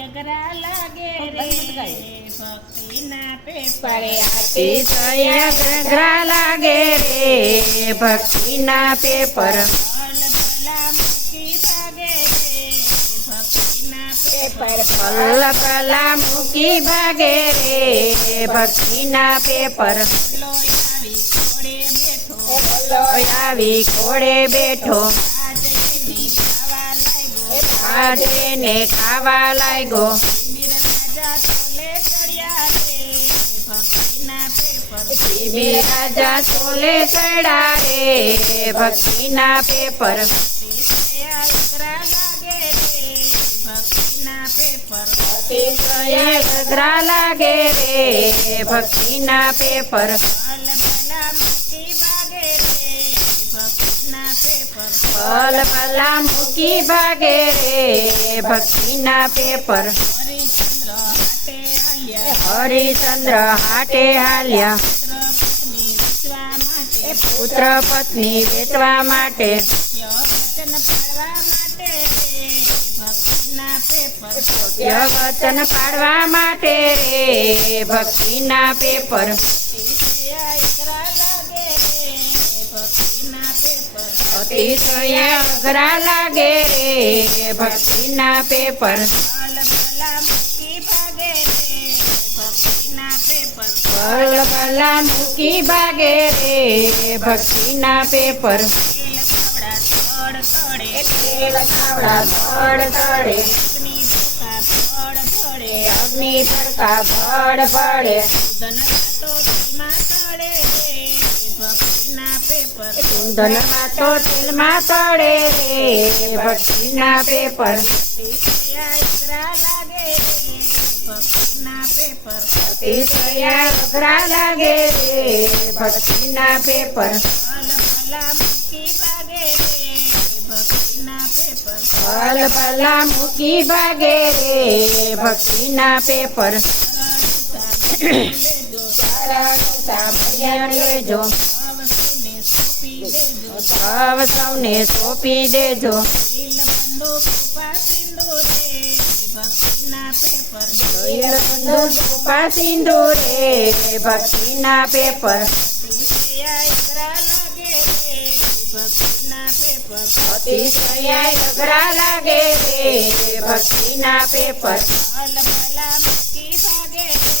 અઘરા લાગે રે ભક્તિના પેપરે અતિશય ઘઘરા લાગે રે ભક્તિના પેપર પલ ભલા મૂકી ભાગે રે ભક્તિના પેપર પલ પલા મૂકી ભાગે રે ભક્તિના પેપર લોહી આવી ઘોડે બેઠો લોહી આવી બાજીને ખાવા લાગ્યો. શિબી રાજા છોલે ચડ્યા રે ભક્તિના પેપર. ગધરા લાગે રે, ભક્તિના પેપર. પેપર ભલા મૂકી ભાગે રે, ભક્તિના પેપર. હરિચંદ્ર હાટે હાલ્યા. પુત્ર પત્ની વેચવા માટે. વચન પાડવા માટે રે ભક્તિના પેપર. પાડવા માટે રે ભક્તિના પેપર અતિશય અઘરા લાગે રે ભક્તિના પેપર પલ ભલા મૂકી ભાગે રે ભક્તિના પેપર પલ ભલા મૂકી ભાગે રે ભક્તિના પેપર તેલ ખાવડા તડ તડે તેલ ખાવડા થડ થડે અગ્નિ અગ્નિ ભડકા ભડ પડે ધનમાં તો તેલમાં તળે રે ભક્તિના પેપર અતિશય અઘરા લાગે રે ભક્તિના પેપર પલ ભલા મૂકી ભાગે રે ભક્તિના પેપર પલ ભલા મૂકી ભાગે રે ભક્તિના પેપર સાંભળ્યા લેજો ભાવ સૌને સોંપી દેજો. ભક્તિના પેપર. અતિશયા અઘરા લાગે રે ભક્તિના પેપર. ભલા મૂકી ભાગે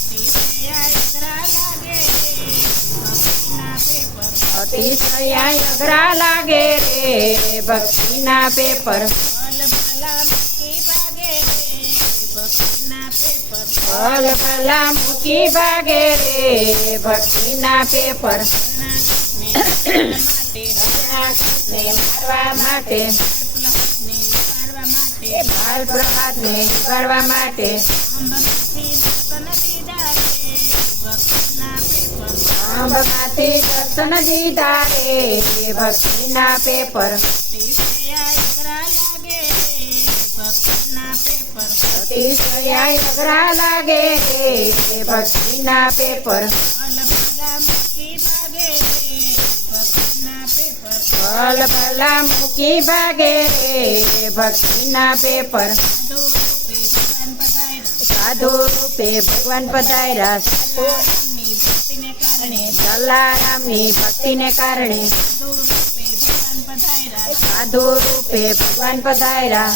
અતિશય અઘરા લાગે રે ભક્તિના પેપર પલ ભલા મૂકી ભાગે રે ભક્તિના પેપર ને મારવા માટે બાલ પ્રહાદ ને ઉગાડવા માટે આંબમાંથી દર્શન દીધા રે ભક્તિના પેપર અતિશય અઘરા લાગે રે ભક્તિના પેપર પલ ભલા મૂકી ભાગે રે ભક્તિના પેપર સાધુ રૂપે ભગવાન પધાર્યા જલારામની ભક્તિને કારણે સાધુ રૂપે ભગવાન પધાર્યા.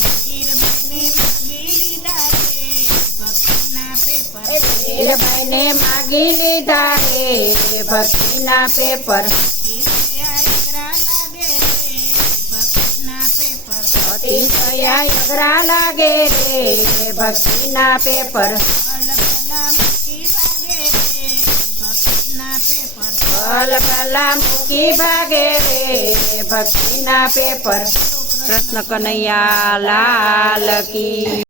વીરભાઈ માગી લીધા રે ભક્તિના પેપર. અતિશયા અઘરા લાગે રે ભક્તિના પેપર. ભલા મૂકી ભાગે રે ભક્તિના પેપર. કૃષ્ણ કનૈયા લાલ કી